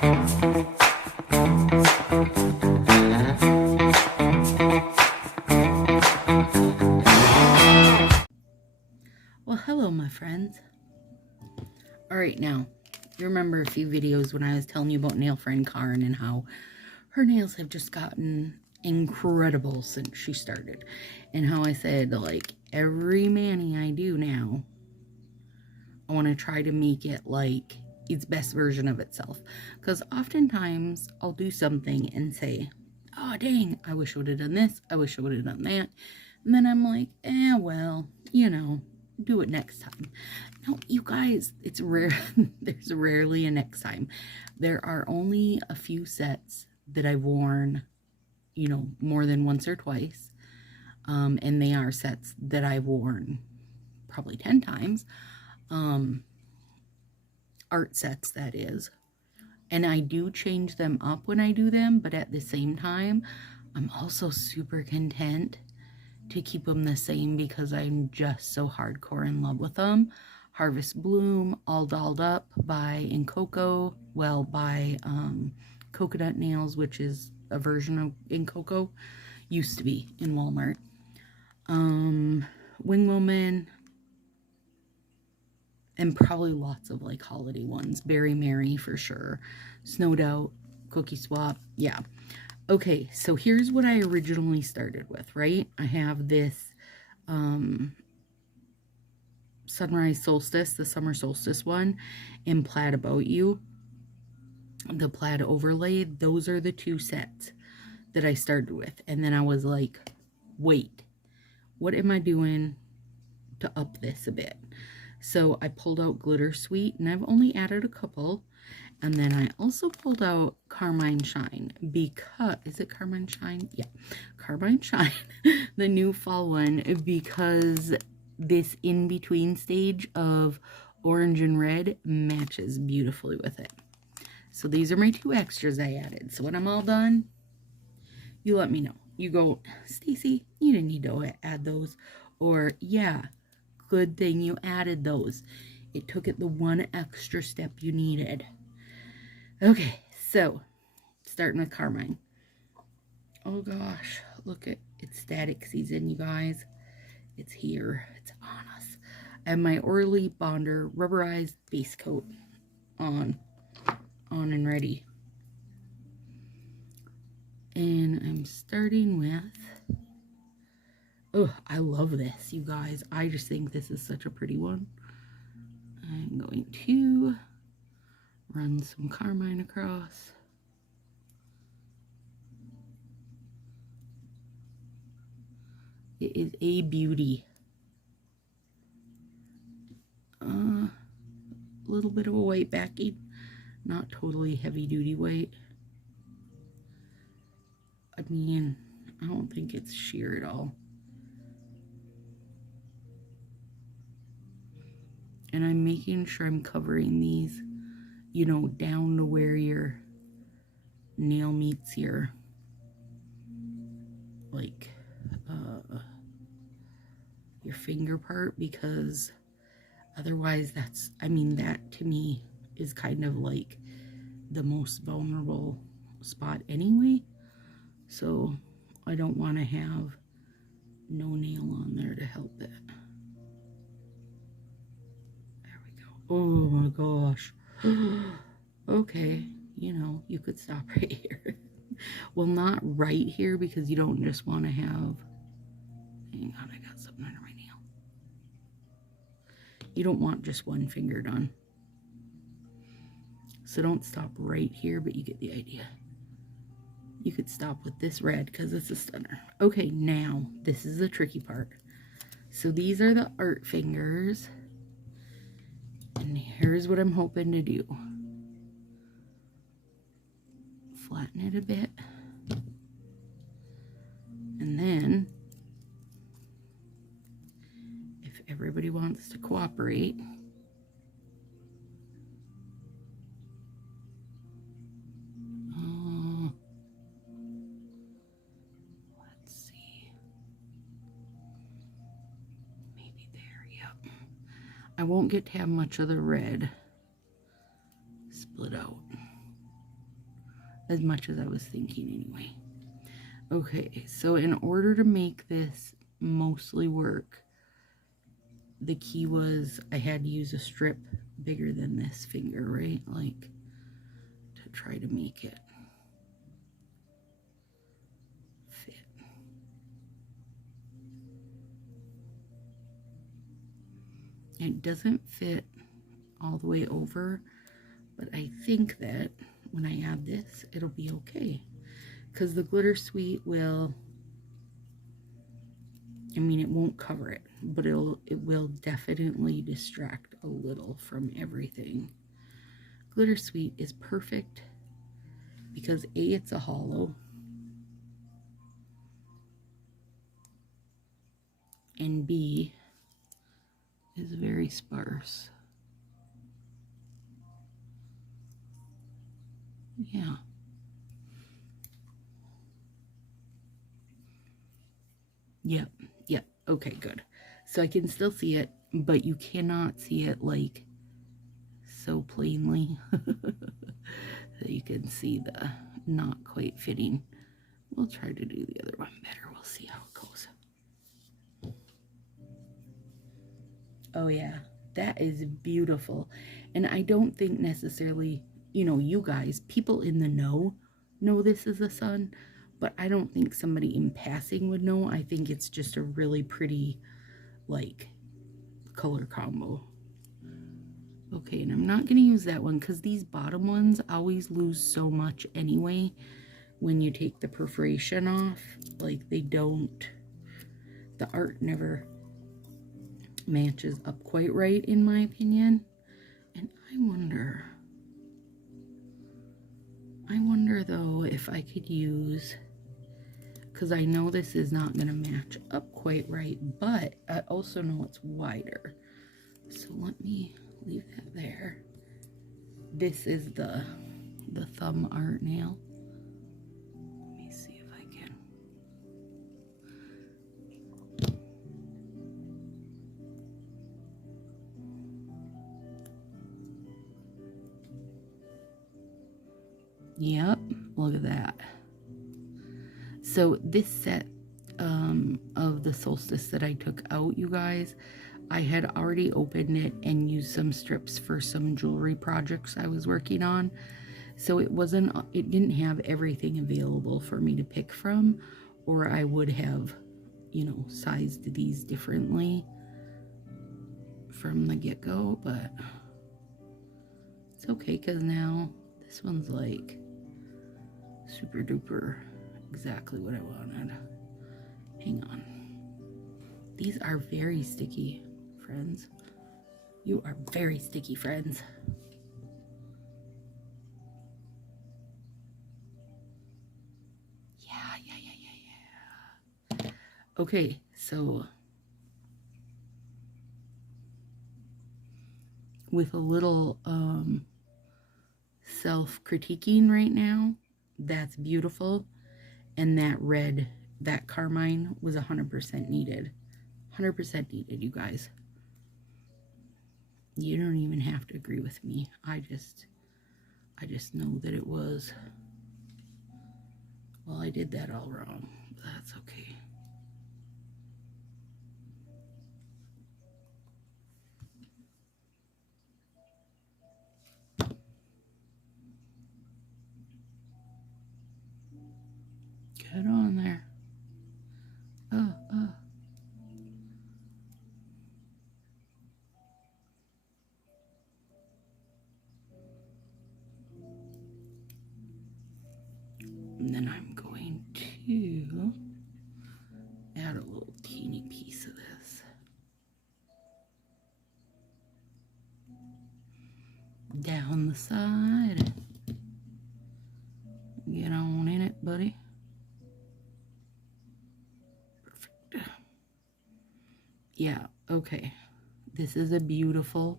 Well, hello, my friends. Alright, now, you remember a few videos when I was telling you about nail friend Karen and how her nails have just gotten incredible since she started. And how I said, like, every mani I do now, I want to try to make it like its best version of itself. Because oftentimes, I'll do something and say, oh, dang, I wish I would have done this. I wish I would have done that. And then I'm like, well, you know, do it next time. No, you guys, it's rare. There's rarely a next time. There are only a few sets that I've worn, you know, more than once or twice. And they are sets that I've worn probably 10 times. Art sets, that is. And I do change them up when I do them, but at the same time, I'm also super content to keep them the same because I'm just so hardcore in love with them. Harvest Bloom, All Dolled Up by Incoco, well, by Coconut Nails, which is a version of Incoco, used to be in Walmart. Wing Woman, and probably lots of like holiday ones. Berry Mary for sure. Snowed Out, Cookie Swap, yeah. Okay, so here's what I originally started with, right? I have this Sunrise Solstice, the Summer Solstice one, in Plaid About You. The Plaid Overlay, those are the two sets that I started with. And then I was like, wait, what am I doing to up this a bit? So I pulled out Glittersweet, and I've only added a couple. And then I also pulled out Carmine Shine because, is it Carmine Shine? Yeah, Carmine Shine, the new fall one, because this in-between stage of orange and red matches beautifully with it. So these are my two extras I added. So when I'm all done, you let me know. You go, Stacy, you didn't need to add those. Or, yeah, good thing you added those. It took it the one extra step you needed. Okay, so, starting with Carmine. Oh gosh, look at, it's static season, you guys. It's here, it's on us. I have my Orly Bonder rubberized base coat on and ready. And I'm starting with, oh, I love this, you guys. I just think this is such a pretty one. I'm going to run some Carmine across. It is a beauty. A little bit of a white backing. Not totally heavy duty white. I mean, I don't think it's sheer at all. And I'm making sure I'm covering these, you know, down to where your nail meets your, like, your finger part, because otherwise that's, I mean, that to me is kind of like the most vulnerable spot anyway. So I don't want to have no nail on there to help it. There we go. Oh my gosh. Okay, you know, you could stop right here. Well, not right here, because you don't just want to have, hang on, I got something under my nail. You don't want just one finger done. So don't stop right here, but you get the idea. You could stop with this red because it's a stunner. Okay, now this is the tricky part. So these are the art fingers. And here's what I'm hoping to do. Flatten it a bit. And then, if everybody wants to cooperate, let's see. Maybe there, yep. I won't get to have much of the red split out. as much as I was thinking anyway. Okay, so in order to make this mostly work, the key was I had to use a strip bigger than this finger, right? Like, to try to make it fit. It doesn't fit all the way over, but I think that when I add this, it'll be okay. Because the Glittersweet will, I mean, it won't cover it, but it will definitely distract a little from everything. Glittersweet is perfect because A, it's a hollow, and B, is very sparse. Yeah. Yep. Yep. Okay, good. So I can still see it, but you cannot see it like so plainly that you can see the not quite fitting. We'll try to do the other one better. We'll see how it goes. Oh yeah, that is beautiful. And I don't think necessarily, you know, you guys, people in the know this is a sun, but I don't think somebody in passing would know. I think it's just a really pretty, like, color combo. Okay, and I'm not going to use that one because these bottom ones always lose so much anyway when you take the perforation off. Like, they don't, the art never matches up quite right, in my opinion. And I wonder though if I could use, because I know this is not going to match up quite right, but I also know it's wider. So let me leave that there. This is the thumb art nail. Let me see if I can. Yep, look at that. So this set of the Solstice that I took out, you guys, I had already opened it and used some strips for some jewelry projects I was working on. So it didn't have everything available for me to pick from, or I would have, you know, sized these differently from the get-go, but it's okay because now this one's like super duper exactly what I wanted. Hang on. These are very sticky, friends. You are very sticky, friends. Yeah. Okay, so with a little self-critiquing right now, that's beautiful. And that red, that Carmine was 100% needed. 100% needed, you guys. You don't even have to agree with me. I just know that it was. Well, I did that all wrong. But that's okay. Get on there. And then I'm going to add a little teeny piece of this. Down the side. Get on in it, buddy. Perfect. Yeah, okay. This is a beautiful,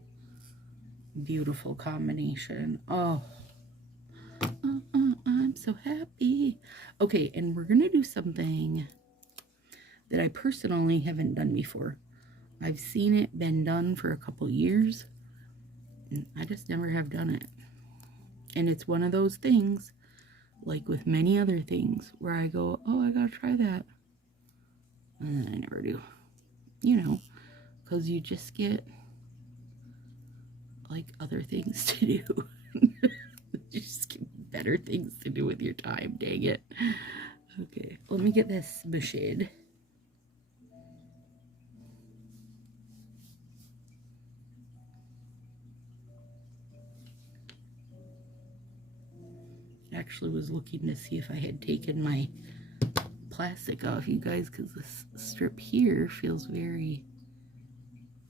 beautiful combination. Oh, I'm so happy. Okay, and we're going to do something that I personally haven't done before. I've seen it been done for a couple years, and I just never have done it. And it's one of those things, like with many other things where I go, oh, I gotta try that. And then I never do. You know, because you just get like other things to do. You just get better things to do with your time, dang it. Okay, let me get this shade. Actually was looking to see if I had taken my plastic off, you guys, because this strip here feels very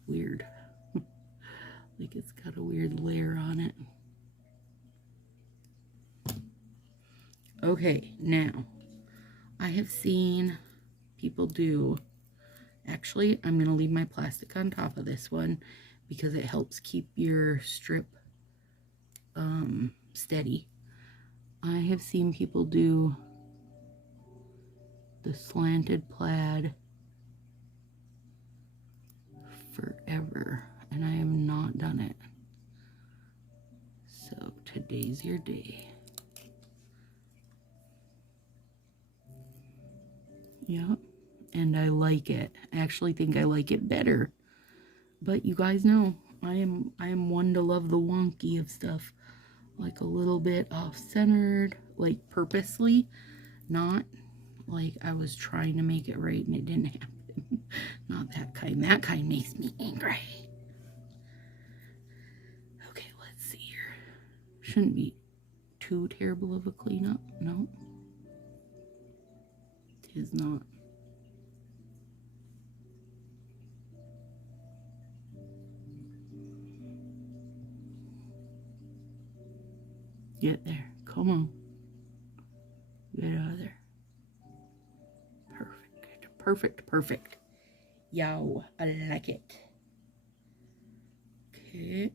weird. Like it's got a weird layer on it. Okay, now I have seen people do, actually I'm going to leave my plastic on top of this one because it helps keep your strip steady. I have seen people do the slanted plaid forever, and I have not done it. So today's your day. Yep, and I like it. I actually think I like it better. But you guys know, I am one to love the wonky of stuff. Like a little bit off-centered, like purposely, not like I was trying to make it right and it didn't happen. Not that kind. That kind makes me angry. Okay, let's see here. Shouldn't be too terrible of a cleanup. No. It is not. Get there. Come on. Get out of there. Perfect. Perfect. Perfect. Yo, I like it. Okay.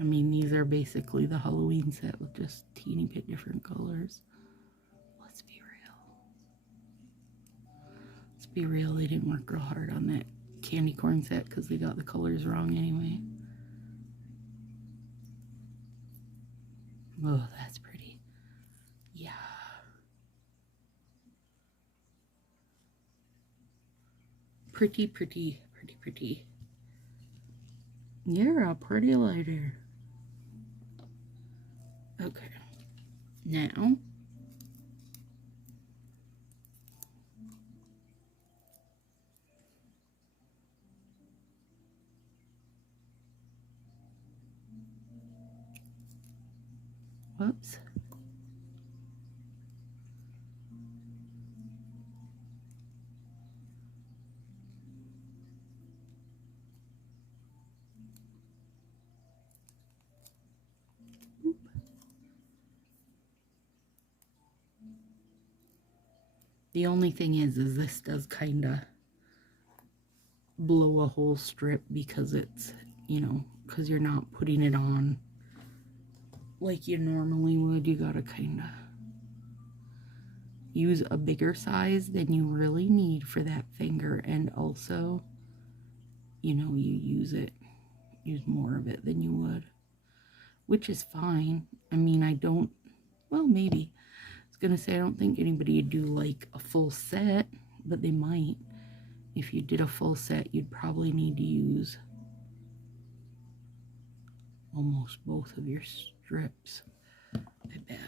I mean, these are basically the Halloween set with just teeny bit different colors. Let's be real. Let's be real, they didn't work real hard on that candy corn set because they got the colors wrong anyway. Oh, that's pretty. Yeah. Pretty, pretty, pretty, pretty. You're a pretty lady. Okay. Now, whoops. The only thing is this does kind of blow a whole strip because it's, you know, because you're not putting it on like you normally would. You gotta kind of use a bigger size than you really need for that finger, and also, you know, you use more of it than you would, which is fine. I mean, I don't, well, maybe. I was gonna say, I don't think anybody would do like a full set, but they might. If you did a full set, you'd probably need to use almost both of your strips, I bet.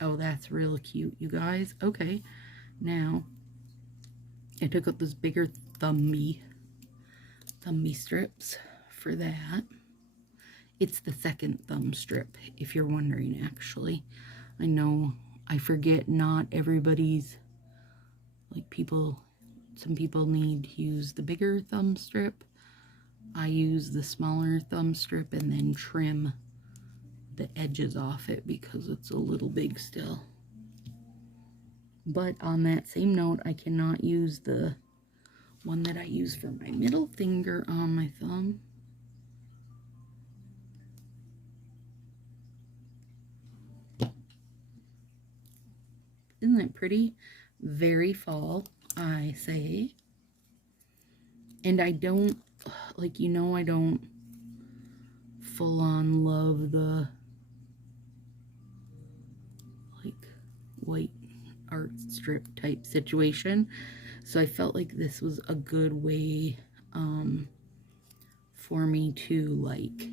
Oh, that's really cute, you guys. Okay, now I took out those bigger thumby strips for that. It's the second thumb strip, if you're wondering, actually. I know, I forget, not everybody's, like, some people need to use the bigger thumb strip. I use the smaller thumb strip and then trim the edges off it because it's a little big still. But on that same note, I cannot use the one that I use for my middle finger on my thumb. Isn't it pretty? Very fall, I say. And I don't, like, you know, I don't full on love the, like, white art strip type situation. So I felt like this was a good way for me to, like,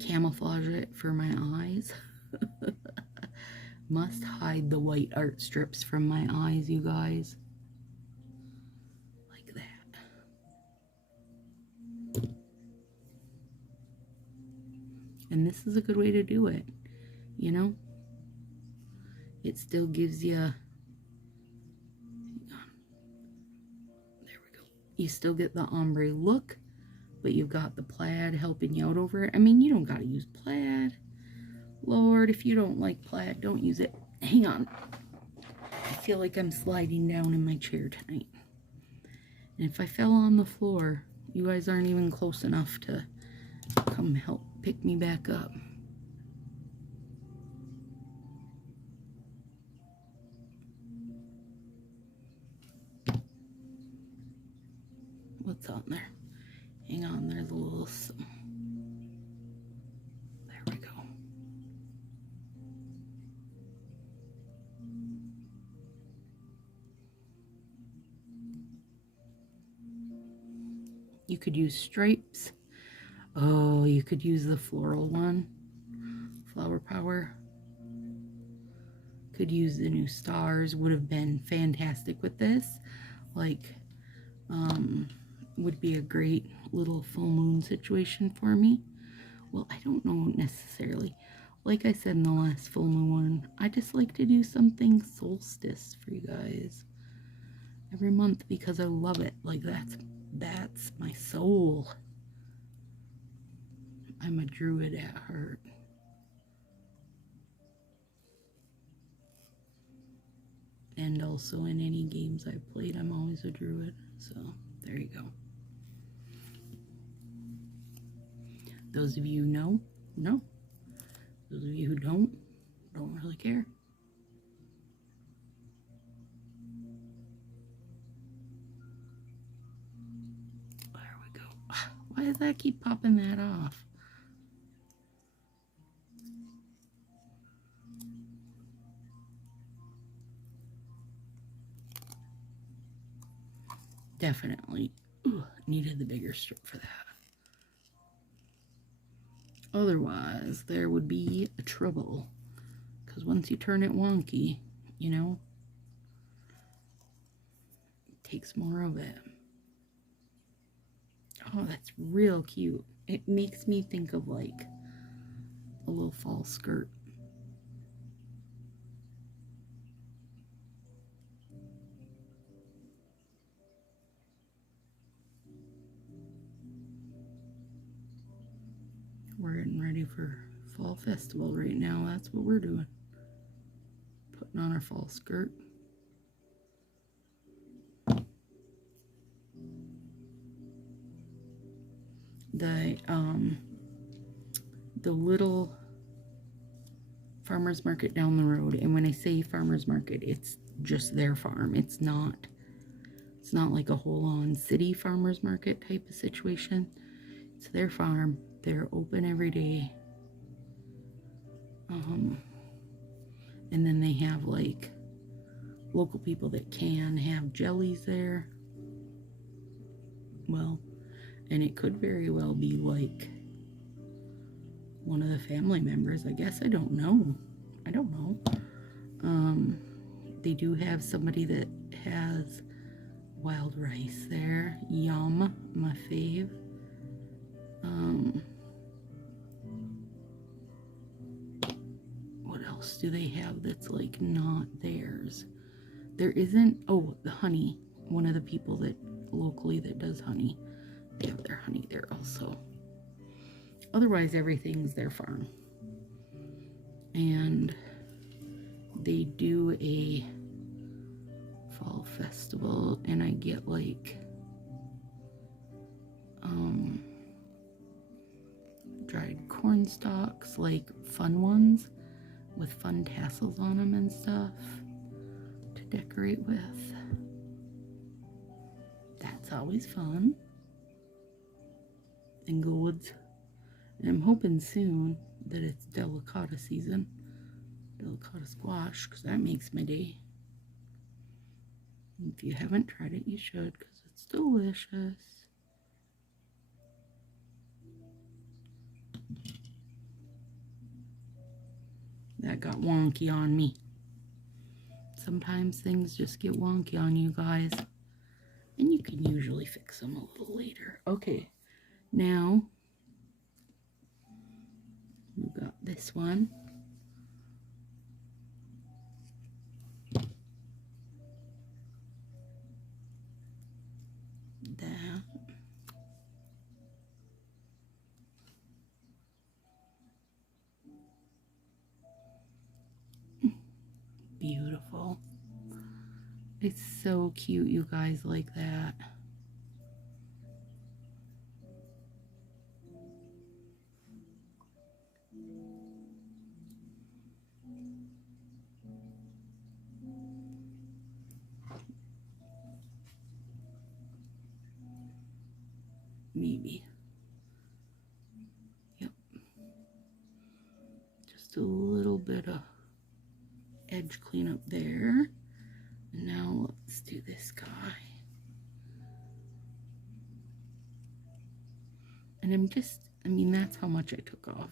camouflage it for my eyes. Must hide the white art strips from my eyes, you guys. Like that. And this is a good way to do it, you know? It still gives you, hang on, there we go. You still get the ombre look, but you've got the plaid helping you out over it. I mean, you don't gotta use plaid. Lord, if you don't like plaid, don't use it. Hang on. I feel like I'm sliding down in my chair tonight. And if I fell on the floor, you guys aren't even close enough to come help pick me back up. What's on there? Hang on, there's a little... There we go. You could use stripes. Oh, you could use the floral one. Flower Power. Could use the new stars. Would have been fantastic with this. Like, would be a great little full moon situation for me. Well, I don't know necessarily. Like I said in the last full moon one, I just like to do something solstice for you guys every month because I love it. Like, that's my soul. I'm a druid at heart. And also in any games I've played, I'm always a druid. So, there you go. Those of you who know. Those of you who don't really care. There we go. Why does that keep popping that off? Definitely needed the bigger strip for that. Otherwise, there would be a trouble. Because once you turn it wonky, you know, it takes more of it. Oh, that's real cute. It makes me think of, like, a little fall skirt. We're getting ready for fall festival right now. That's what we're doing. Putting on our fall skirt. The little farmer's market down the road, and when I say farmer's market, it's just their farm. It's not like a whole-on city farmer's market type of situation. It's their farm. They're open every day. And then they have, like, local people that can have jellies there. Well, and it could very well be, like, one of the family members, I guess. I don't know. They do have somebody that has wild rice there. Yum, my fave. What else do they have that's, like, not theirs? There isn't... Oh, the honey. One of the people that locally that does honey. They have their honey there also. Otherwise, everything's their farm. And they do a fall festival, and I get, like, dried corn stalks, like fun ones with fun tassels on them and stuff. decorate with. That's always fun. And gourds. And I'm hoping soon that it's delicata season. Delicata squash, because that makes my day. And if you haven't tried it, you should, because it's delicious. That got wonky on me. Sometimes things just get wonky on you guys. And you can usually fix them a little later. Okay, now we've got this one. That. Beautiful. It's so cute, you guys, like that. Maybe. Yep. Just a little bit of edge cleanup there. And now let's do this guy. And I mean, that's how much I took off.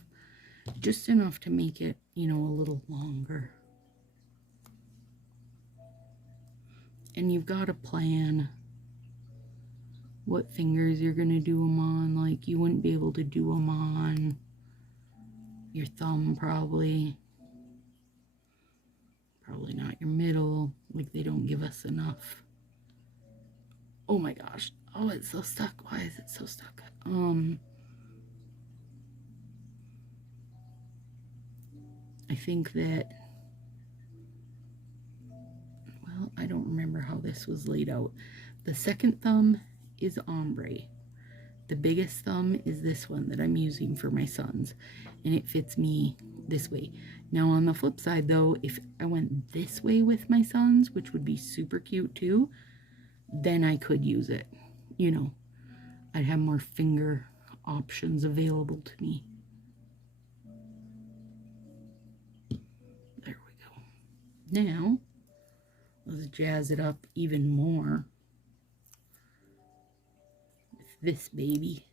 Just enough to make it, you know, a little longer. And you've got to plan what fingers you're going to do them on. Like, you wouldn't be able to do them on your thumb, probably. Probably not your middle. Like, they don't give us enough. Oh my gosh. Oh, it's so stuck. Why is it so stuck? I think that, well, I don't remember how this was laid out. The second thumb is ombre. The biggest thumb is this one that I'm using for my sons, and it fits me this way. Now on the flip side though, if I went this way with my sons, which would be super cute too, then I could use it. You know, I'd have more finger options available to me. There we go. Now, let's jazz it up even more with this baby.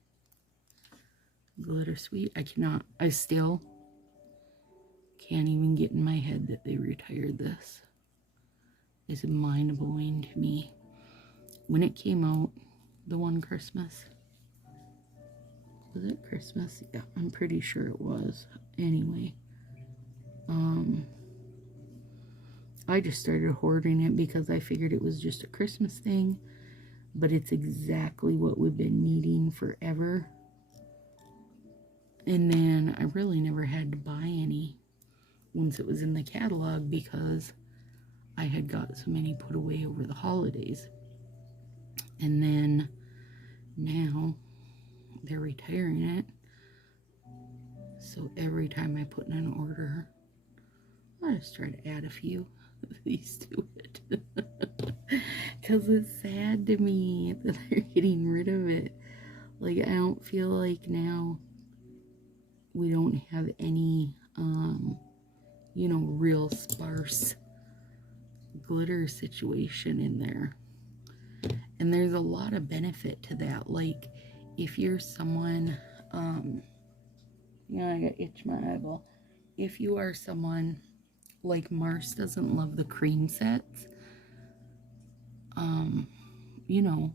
Glittersweet. I still can't even get in my head that they retired this. It's mind-blowing to me. When it came out, the one Christmas, was it Christmas? Yeah, I'm pretty sure it was. Anyway, I just started hoarding it because I figured it was just a Christmas thing, but it's exactly what we've been needing forever. And then I really never had to buy any once it was in the catalog because I had got so many put away over the holidays. And then now they're retiring it. So every time I put in an order, I just try to add a few of these to it. Because it's sad to me that they're getting rid of it. Like, I don't feel like now we don't have any, you know, real sparse glitter situation in there. And there's a lot of benefit to that. Like, if you're someone, you know, I got itch my eyeball. If you are someone like Mars doesn't love the cream sets, you know,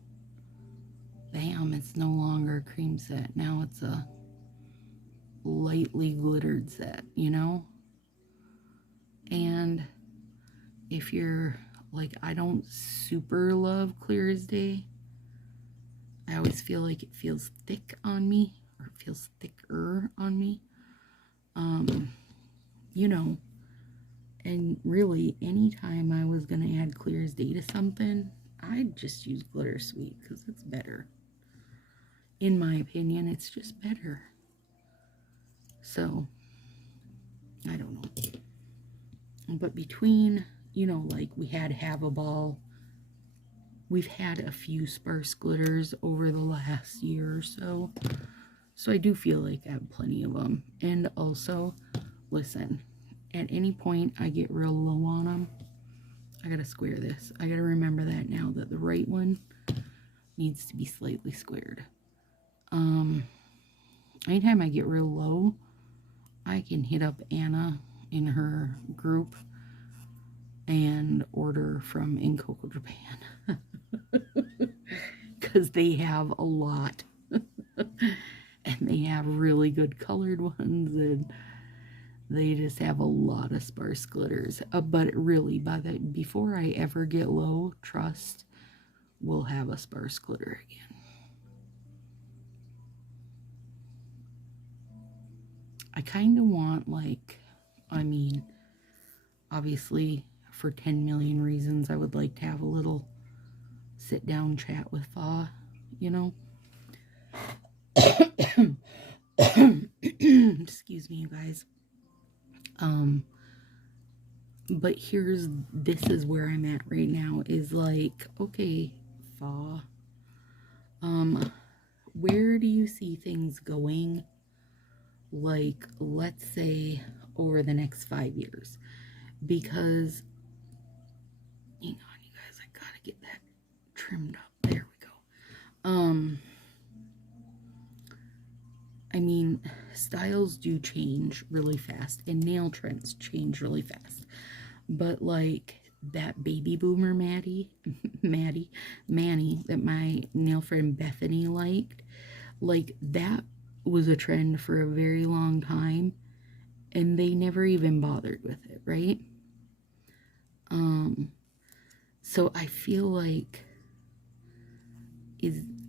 bam, it's no longer a cream set. Now it's a lightly glittered set, you know? And if you're like, I don't super love Clear as Day. I always feel like it feels thick on me, or it feels thicker on me. You know, and really, anytime I was going to add Clear as Day to something, I'd just use Glittersweet because it's better. In my opinion, it's just better. So, I don't know. But between you know, like we had Have a Ball. We've had a few sparse glitters over the last year or so. So I do feel like I have plenty of them. And also, listen, at any point I get real low on them, I gotta square this. I gotta remember that now, that the right one needs to be slightly squared. Anytime I get real low, I can hit up Anna in her group and order from In Coco Japan. Because they have a lot. And they have really good colored ones, and they just have a lot of sparse glitters. But really, before I ever get low, trust, we'll have a sparse glitter again. I kind of want, like, I mean, obviously, for 10 million reasons, I would like to have a little sit-down chat with Fa, you know? Excuse me, you guys. But this is where I'm at right now, is like, okay, Fa, where do you see things going? Like, let's say over the next 5 years, because, hang on, you guys, I gotta get that trimmed up. There we go. I mean, styles do change really fast, and nail trends change really fast. But like that baby boomer Manny, that my nail friend Bethany liked, like that was a trend for a very long time, and they never even bothered with it, right? So I feel like,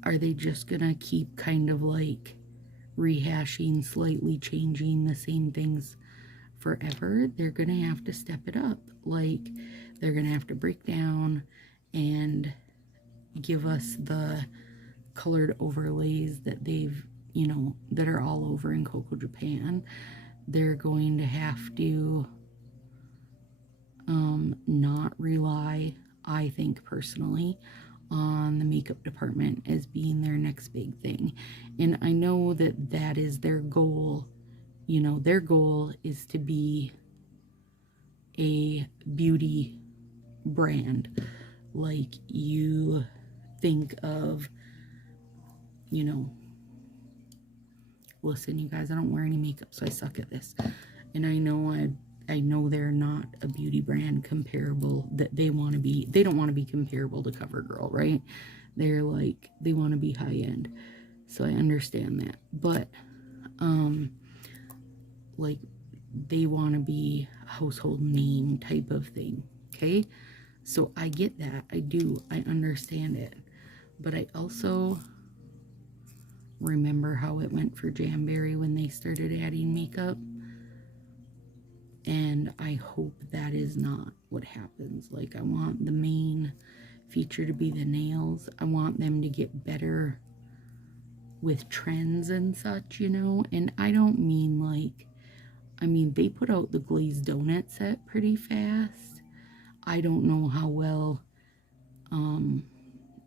are they just gonna keep kind of like rehashing, slightly changing the same things forever? They're gonna have to step it up. Like, they're gonna have to break down and give us the colored overlays that they've, you know, that are all over in Coco Japan. They're going to have to not rely, I think personally, on the makeup department as being their next big thing. And I know that that is their goal. You know, their goal is to be a beauty brand. Like, you think of, you know, listen, you guys, I don't wear any makeup, so I suck at this. And I know they're not a beauty brand comparable that they want to be. They don't want to be comparable to CoverGirl, right? They're like, they want to be high end. So I understand that. But like, they want to be a household name type of thing, okay? So I get that. I do. I understand it. But I also remember how it went for Jamberry when they started adding makeup. And I hope that is not what happens. Like, I want the main feature to be the nails. I want them to get better with trends and such, you know? And I don't mean like, I mean, they put out the glazed donut set pretty fast. I don't know how well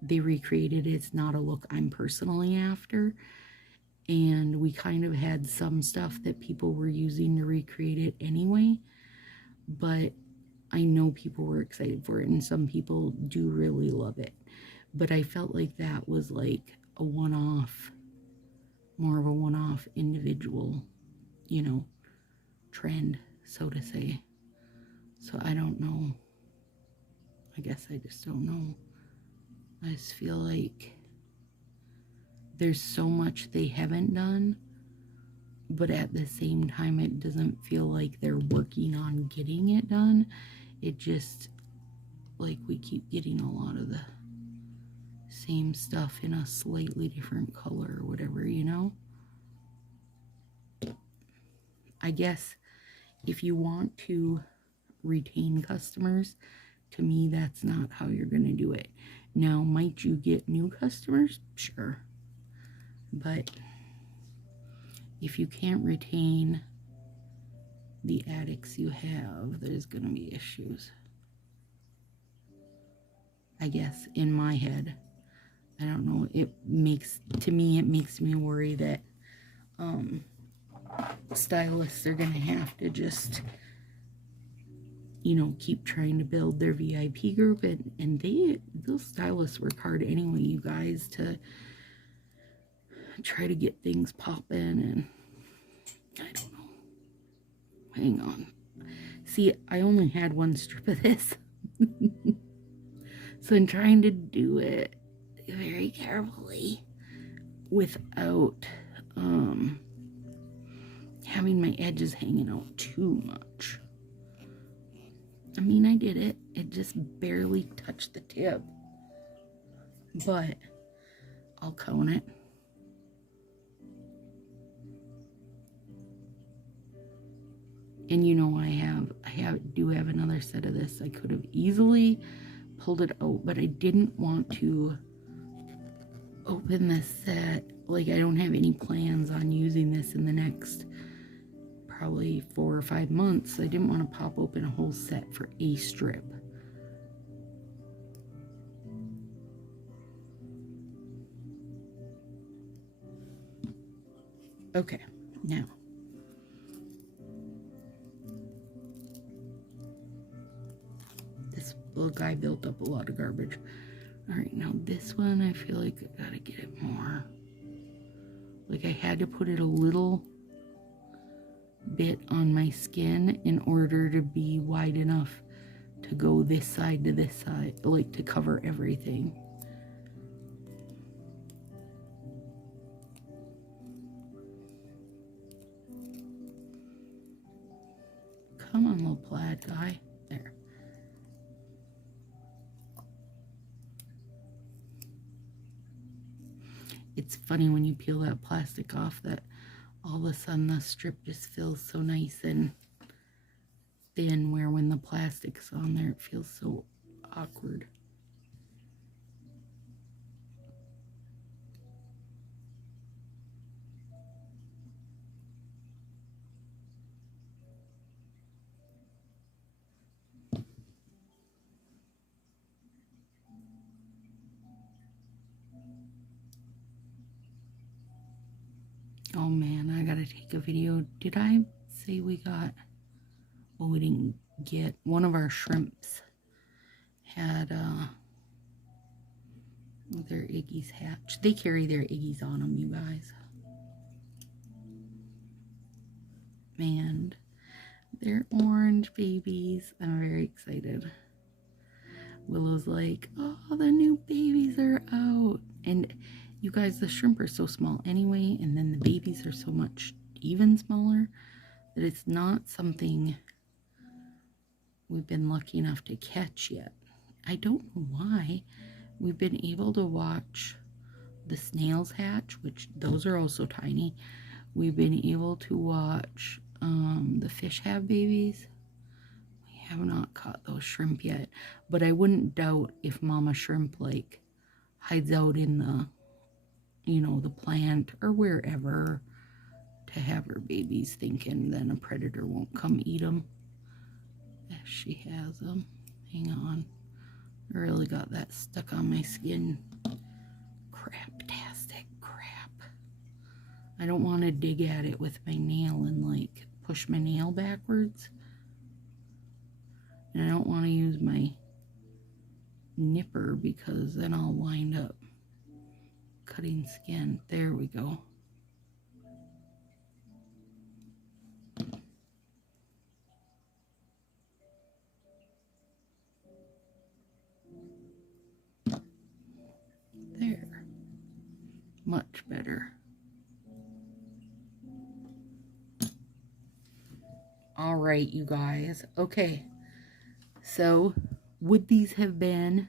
they recreated it. It's not a look I'm personally after. And we kind of had some stuff that people were using to recreate it anyway. But I know people were excited for it, and some people do really love it. But I felt like that was like a one-off, more of a one-off individual, you know, trend, so to say. So I don't know. I guess I just don't know. I just feel like there's so much they haven't done, but at the same time, it doesn't feel like they're working on getting it done. It just, like, we keep getting a lot of the same stuff in a slightly different color or whatever, you know? I guess if you want to retain customers, to me, that's not how you're going to do it. Now, might you get new customers? Sure. But if you can't retain the addicts you have, there's going to be issues. I guess, in my head. I don't know. It makes me worry that stylists are going to have to just, you know, keep trying to build their VIP group. And those stylists work hard anyway, you guys, to try to get things popping. And I don't know. Hang on. See, I only had one strip of this. So I'm trying to do it very carefully without having my edges hanging out too much. I mean, I did it. It just barely touched the tip. But I'll count it. And you know, I do have another set of this. I could have easily pulled it out, but I didn't want to open this set. Like, I don't have any plans on using this in the next probably 4 or 5 months. I didn't want to pop open a whole set for a strip. Okay, now this little guy built up a lot of garbage. All right, now this one, I feel like I gotta get it more. Like, I had to put it a little bit on my skin in order to be wide enough to go this side to this side, like to cover everything. Come on, little plaid guy. There. It's funny when you peel that plastic off that all of a sudden the strip just feels so nice and thin, where when the plastic's on there it feels so awkward. Oh man, I gotta take a video. Did I say we got... Well, we didn't get... One of our shrimps had their eggies hatched. They carry their eggies on them, you guys. And they're orange babies. I'm very excited. Willow's like, oh, the new babies are out. And you guys, the shrimp are so small anyway, and then the babies are so much even smaller that it's not something we've been lucky enough to catch yet. I don't know why. We've been able to watch the snails hatch, which those are also tiny. We've been able to watch the fish have babies. We have not caught those shrimp yet, but I wouldn't doubt if mama shrimp like hides out in the, you know, the plant or wherever to have her babies, thinking then a predator won't come eat them if she has them. Hang on, I really got that stuck on my skin. Craptastic crap. I don't want to dig at it with my nail and like push my nail backwards, and I don't want to use my nipper because then I'll wind up cutting skin. There we go. There. Much better. All right, you guys. Okay. So, would these have been...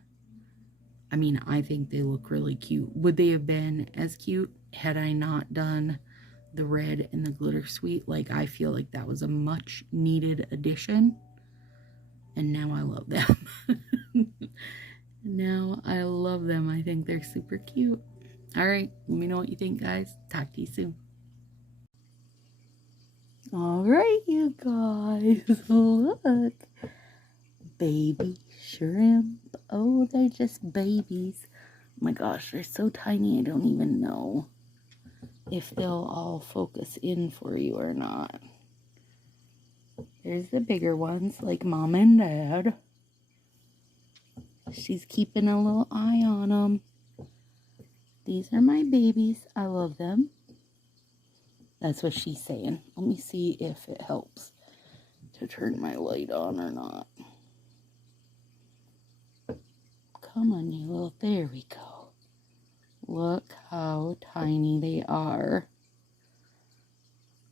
I mean, I think they look really cute. Would they have been as cute had I not done the red and the Glittersweet? Like, I feel like that was a much needed addition. And now I love them. Now I love them. I think they're super cute. All right, let me know what you think, guys. Talk to you soon. All right, you guys. Look. Baby shrimp. Oh, they're just babies. Oh my gosh, they're so tiny I don't even know if they'll all focus in for you or not. There's the bigger ones, like Mom and Dad. She's keeping a little eye on them. These are my babies. I love them. That's what she's saying. Let me see if it helps to turn my light on or not. Come on, you little... There we go. Look how tiny they are.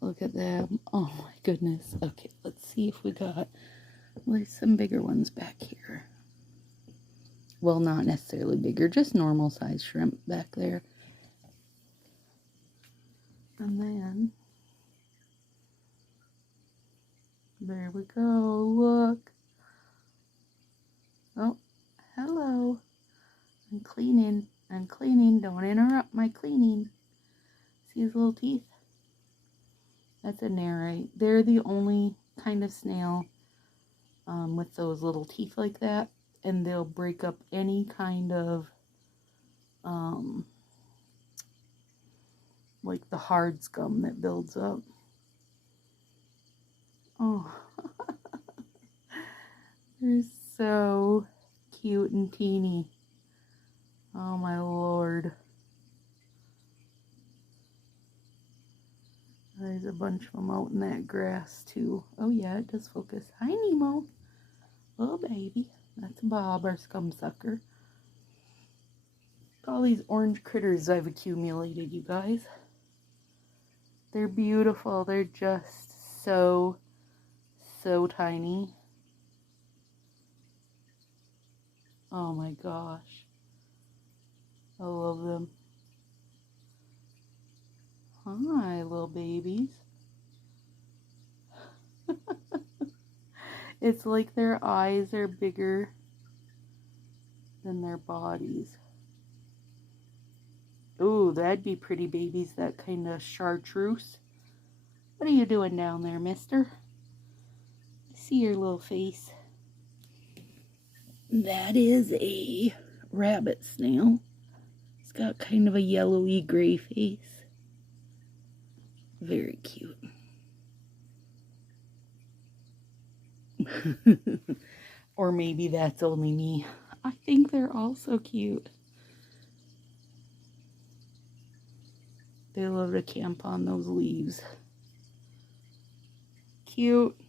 Look at them. Oh my goodness. Okay, let's see if we got... There's some bigger ones back here. Well, not necessarily bigger, just normal size shrimp back there. And then... There we go. Look. Oh, hello. I'm cleaning. I'm cleaning. Don't interrupt my cleaning. See his little teeth? That's a nerite. They're the only kind of snail with those little teeth like that. And they'll break up any kind of like the hard scum that builds up. Oh, they're so cute and teeny. Oh my lord. There's a bunch of them out in that grass too. Oh yeah, it does focus. Hi Nemo. Little baby. That's Bob, our scum sucker. All these orange critters I've accumulated, you guys. They're beautiful. They're just so tiny. Oh my gosh. I love them. Hi, little babies. It's like their eyes are bigger than their bodies. Ooh, that'd be pretty babies, that kind of chartreuse. What are you doing down there, mister? I see your little face. That is a rabbit snail. It's got kind of a yellowy gray face. Very cute. Or maybe that's only me. I think they're all so cute. They love to camp on those leaves. Cute.